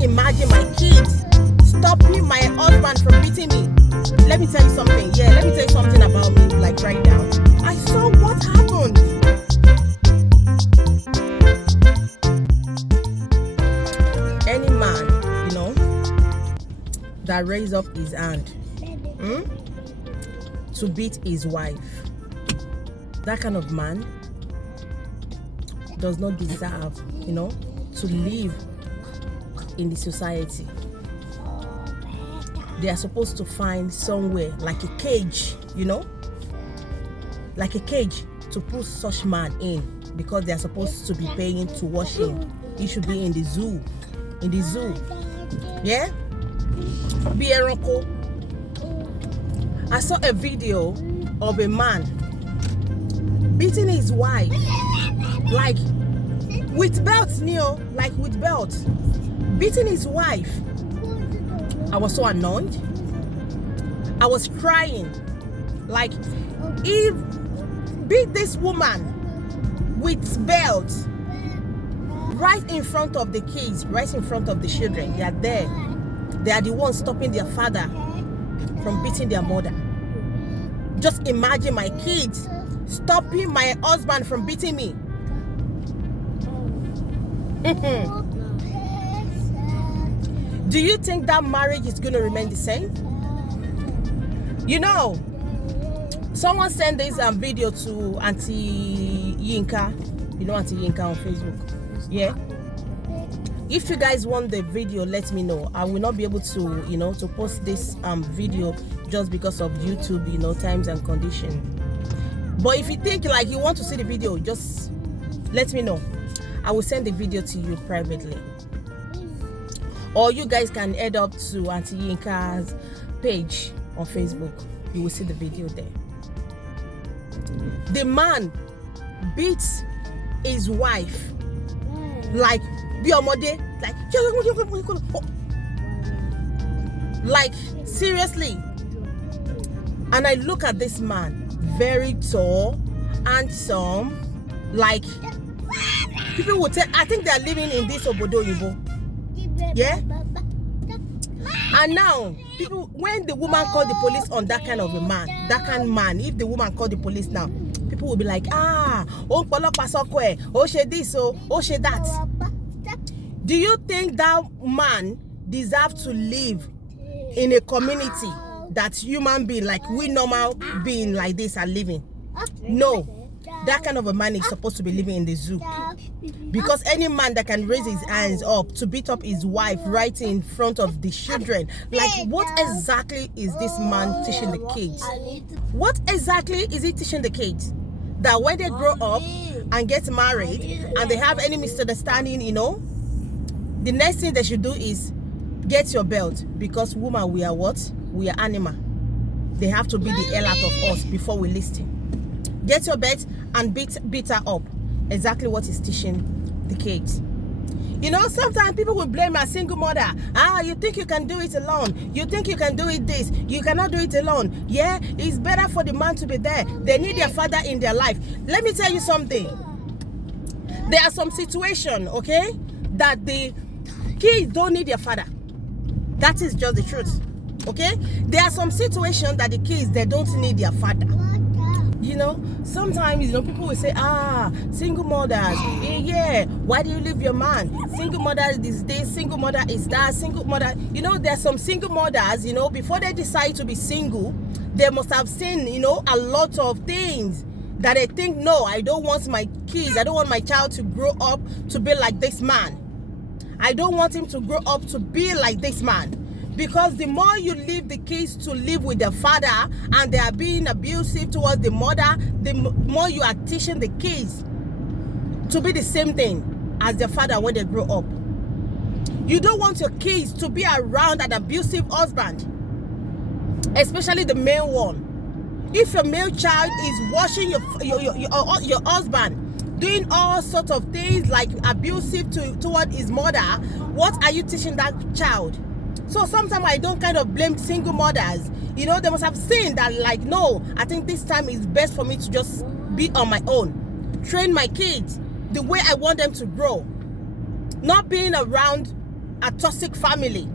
Imagine my kids stopping my husband from beating me. Let me tell you something. Yeah, let me tell you something about me, like right now. I saw what happened. Any man, that raised up his hand to beat his wife, that kind of man does not deserve, to live in the society. They are supposed to find somewhere like a cage, like a cage to put such man in, because they are supposed to be paying to watch him. He should be in the zoo. Yeah? Be eranko. I saw a video of a man beating his wife, like with belts, with belts, beating his wife. I was so annoyed. I was crying. Like, if beat this woman with belts right in front of the kids, right in front of the children. They are there. They are the ones stopping their father from beating their mother. Just imagine my kids stopping my husband from beating me. Do you think that marriage is going to remain the same? Someone sent this video to Auntie Yinka. Auntie Yinka on Facebook. Yeah. If you guys want the video, let me know. I will not be able to, to post this video just because of YouTube, times and conditions. But if you think like you want to see the video, just let me know. I will send the video to you privately. Or you guys can head up to Auntie Yinka's page on Facebook. You will see the video there. The man beats his wife like seriously. And I look at this man, very tall, handsome, like people would say, I think they are living in this Obodo Yibo. Yeah? And now, people, when the woman called the police on that kind of a man, if the woman called the police now, people will be like, oh she this, oh she that. Do you think that man deserves to live in a community that human being, like we normal being like this are living? No. That kind of a man is supposed to be living in the zoo. Because any man that can raise his hands up to beat up his wife right in front of the children, like what exactly is this man teaching the kids? What exactly is he teaching the kids? That when they grow up and get married and they have any misunderstanding, the next thing they should do is get your belt, because woman, we are what? We are animal. They have to beat the hell out of us before we listen. Get your belt and beat her up. Exactly what is teaching the kids. Sometimes people will blame a single mother. You think you can do it alone. You think you can do it this. You cannot do it alone. Yeah, it's better for the man to be there. They need their father in their life. Let me tell you something. There are some situations, okay, that the kids don't need their father. That is just the truth. Okay? There are some situations that the kids, they don't need their father. Sometimes, people will say, single mothers, yeah, why do you leave your man? Single mother is this, single mother is that, single mother, there's some single mothers, before they decide to be single, they must have seen, a lot of things that they think, no, I don't want my kids, I don't want my child to grow up to be like this man. I don't want him to grow up to be like this man. Because the more you leave the kids to live with their father and they are being abusive towards the mother, the more you are teaching the kids to be the same thing as their father when they grow up. You don't want your kids to be around an abusive husband, especially the male one. If your male child is watching your husband doing all sorts of things like abusive toward his mother, what are you teaching that child? So sometimes I don't kind of blame single mothers. They must have seen that, like, no, I think this time is best for me to just be on my own. Train my kids the way I want them to grow. Not being around a toxic family.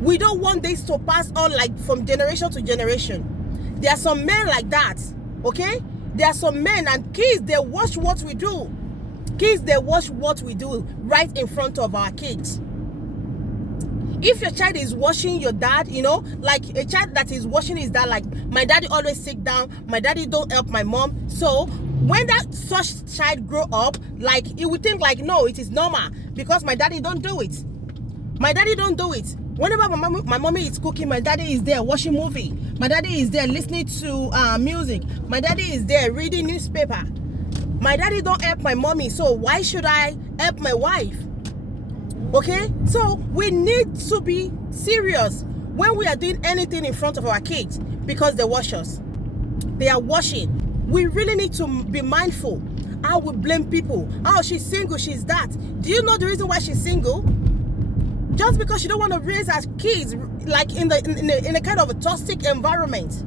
We don't want this to pass on like from generation to generation. There are some men like that, okay? There are some men and kids, they watch what we do. Kids, they watch what we do right in front of our kids. If your child is watching your dad, you know, like a child that is watching his dad, like my daddy always sit down, my daddy don't help my mom. So when that such child grow up, like he would think like, no, it is normal because my daddy don't do it. My daddy don't do it. Whenever my mommy is cooking, my daddy is there watching movie. My daddy is there listening to music. My daddy is there reading newspaper. My daddy don't help my mommy, so why should I help my wife? Okay, so we need to be serious when we are doing anything in front of our kids because they watch us. They are watching. We really need to be mindful how we blame people. Oh, she's single, she's that. Do you know the reason why she's single? Just because she don't want to raise her kids like in a kind of a toxic environment.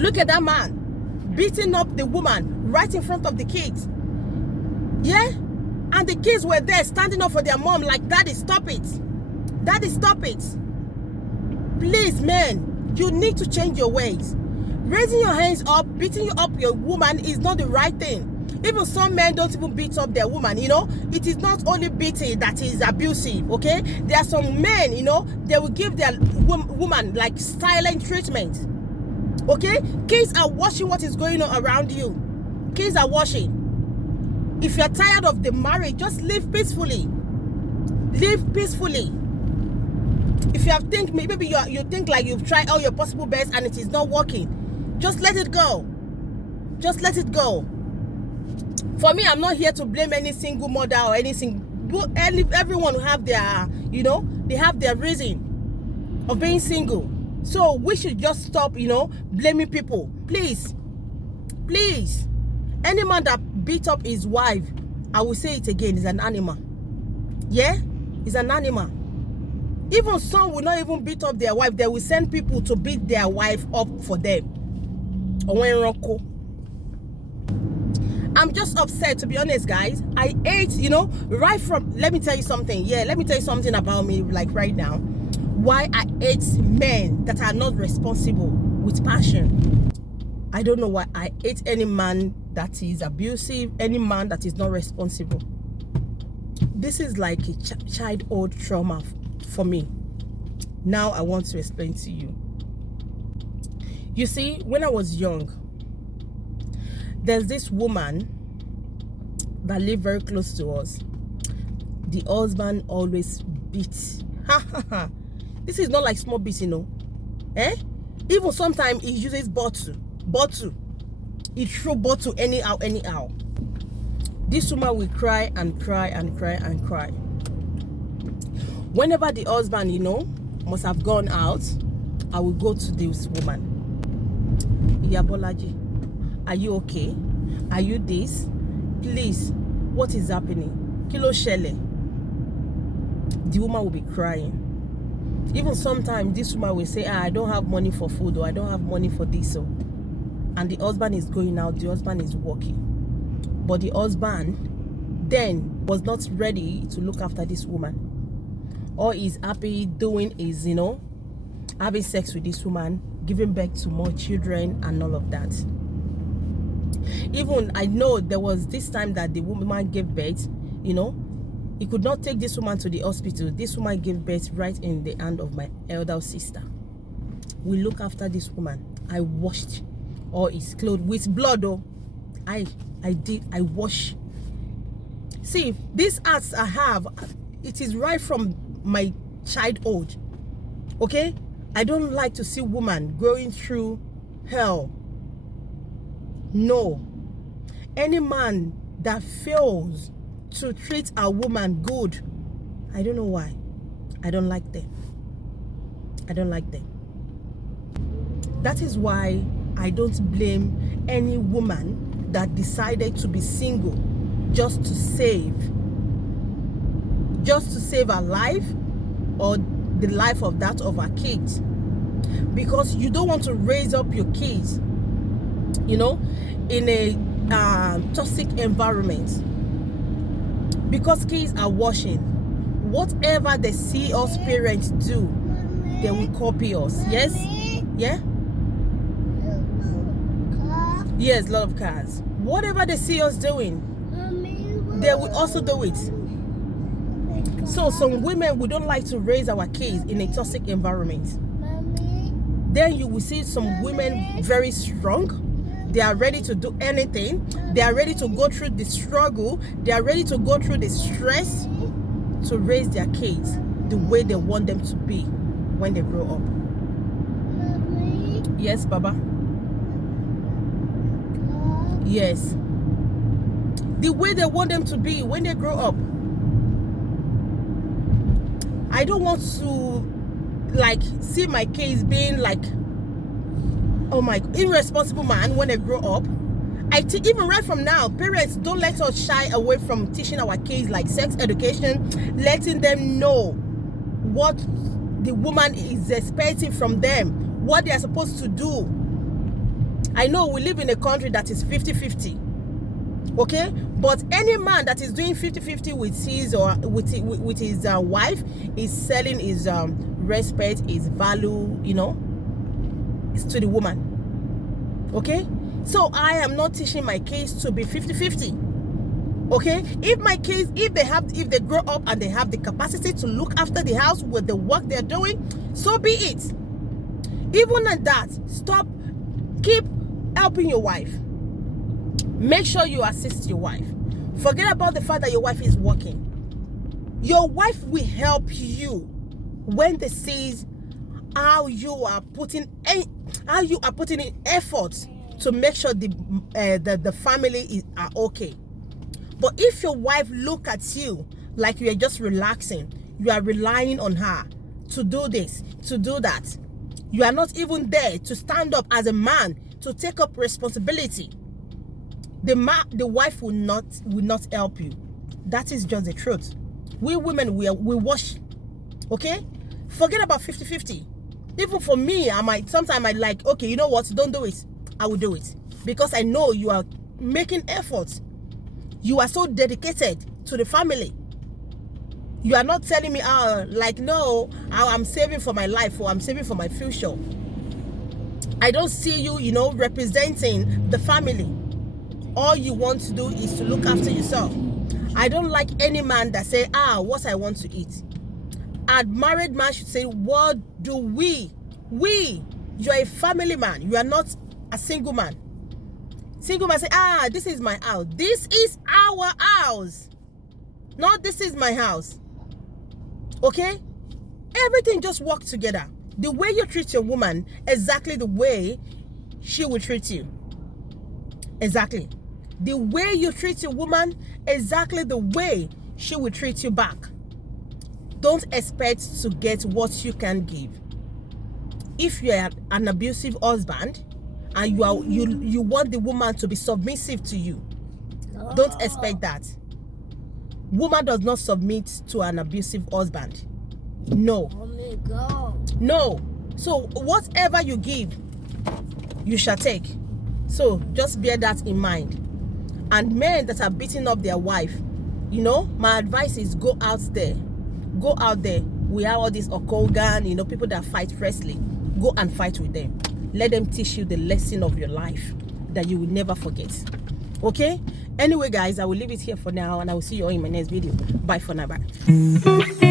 Look at that man beating up the woman right in front of the kids. Yeah? And the kids were there standing up for their mom like, Daddy, stop it. Daddy, stop it. Please, men, you need to change your ways. Raising your hands up, beating up your woman is not the right thing. Even some men don't even beat up their woman, you know. It is not only beating that is abusive, okay? There are some men, you know, they will give their woman like silent treatment. Okay? Kids are watching what is going on around you. Kids are watching. If you're tired of the marriage, just live peacefully. Live peacefully. If you have maybe you think like you've tried all your possible best and it is not working, just let it go. Just let it go. For me, I'm not here to blame any single mother or anything. Everyone will have their, you know, they have their reason of being single. So we should just stop, you know, blaming people. Please. Please. Any man that beat up his wife, I will say it again, is an animal. Yeah? Is an animal. Even some will not even beat up their wife. They will send people to beat their wife up for them. I'm just upset, to be honest, guys. I hate, you know, right from, let me tell you something. Yeah, let me tell you something about me, like right now. Why I hate men that are not responsible with passion. I don't know why I hate any man that is abusive, any man that is not responsible. This is like a childhood trauma for me. Now I want to explain to you. You see, when I was young, there's this woman that lived very close to us. The husband always beats. This is not like small beats, you know. Even sometimes he uses bottle. He throw bottle anyhow. This woman will cry and cry and cry and cry. Whenever the husband, you know, must have gone out, I will go to this woman. Iyabolaji, are you okay? Are you this? Please, what is happening? Kilo shele. The woman will be crying. Even sometimes this woman will say, I don't have money for food, or I don't have money for this. So, and the husband is going out, the husband is working. But the husband then was not ready to look after this woman. All he's happy doing is, you know, having sex with this woman, giving birth to more children and all of that. Even I know there was this time that the woman gave birth, you know, he could not take this woman to the hospital. This woman gave birth right in the hand of my elder sister. We look after this woman. I washed all his clothes with blood, though. I wash. See, these acts I have, it is right from my childhood. Okay? I don't like to see women going through hell. No. Any man that fails to treat a woman good, I don't know why. I don't like them. I don't like them. That is why I don't blame any woman that decided to be single just to save her life or the life of that of her kids, because you don't want to raise up your kids, you know, in a toxic environment, because kids are watching. whatever they see us parents do, they will copy us. Yes? Yeah? Yes, lot of cars. Whatever they see us doing, they will also do it. So some women, we don't like to raise our kids in a toxic environment. Then you will see some women very strong. They are ready to do anything. They are ready to go through the struggle. They are ready to go through the stress to raise their kids the way they want them to be when they grow up. Yes, Baba? Yes. The way they want them to be when they grow up. I don't want to like see my kids being like, oh my, irresponsible man when they grow up. Even right from now, parents, don't let us shy away from teaching our kids like sex education, letting them know what the woman is expecting from them, what they are supposed to do. I know we live in a country that is 50-50. Okay, but any man that is doing 50-50 with his or with his wife is selling his respect, his value, you know, it's to the woman. Okay, so I am not teaching my kids to be 50-50. Okay, if my kids, if they grow up and they have the capacity to look after the house with the work they're doing, so be it. Even at that, keep helping your wife. Make sure you assist your wife. Forget about the fact that your wife is working. Your wife will help you when they see how you are putting in effort to make sure the family are okay. But if your wife look at you like you are just relaxing, you are relying on her to do this, to do that, you are not even there to stand up as a man to take up responsibility, the wife will not help you. That is just the truth. We women, we wash. Okay, forget about 50-50. Even for me, sometimes I like, okay, you know what, don't do it. I will do it because I know you are making efforts. You are so dedicated to the family. You are not telling me, like, no, I'm saving for my life or I'm saving for my future. I don't see you, you know, representing the family. All you want to do is to look after yourself. I don't like any man that say, what I want to eat. A married man should say, what do we? You are a family man. You are not a single man. Single man say, this is my house. This is our house. Not this is my house. Okay? Everything just works together. The way you treat your woman, exactly the way she will treat you. Exactly. The way you treat your woman, exactly the way she will treat you back. Don't expect to get what you can give. If you are an abusive husband and you want the woman to be submissive to you, don't expect that. Woman does not submit to an abusive husband. No. No. So whatever you give, you shall take. So just bear that in mind. And men that are beating up their wife, you know, my advice is go out there. Go out there. We have all these Okogan, you know, people that fight wrestling. Go and fight with them. Let them teach you the lesson of your life that you will never forget. Okay? Anyway, guys, I will leave it here for now and I will see you all in my next video. Bye for now. Bye.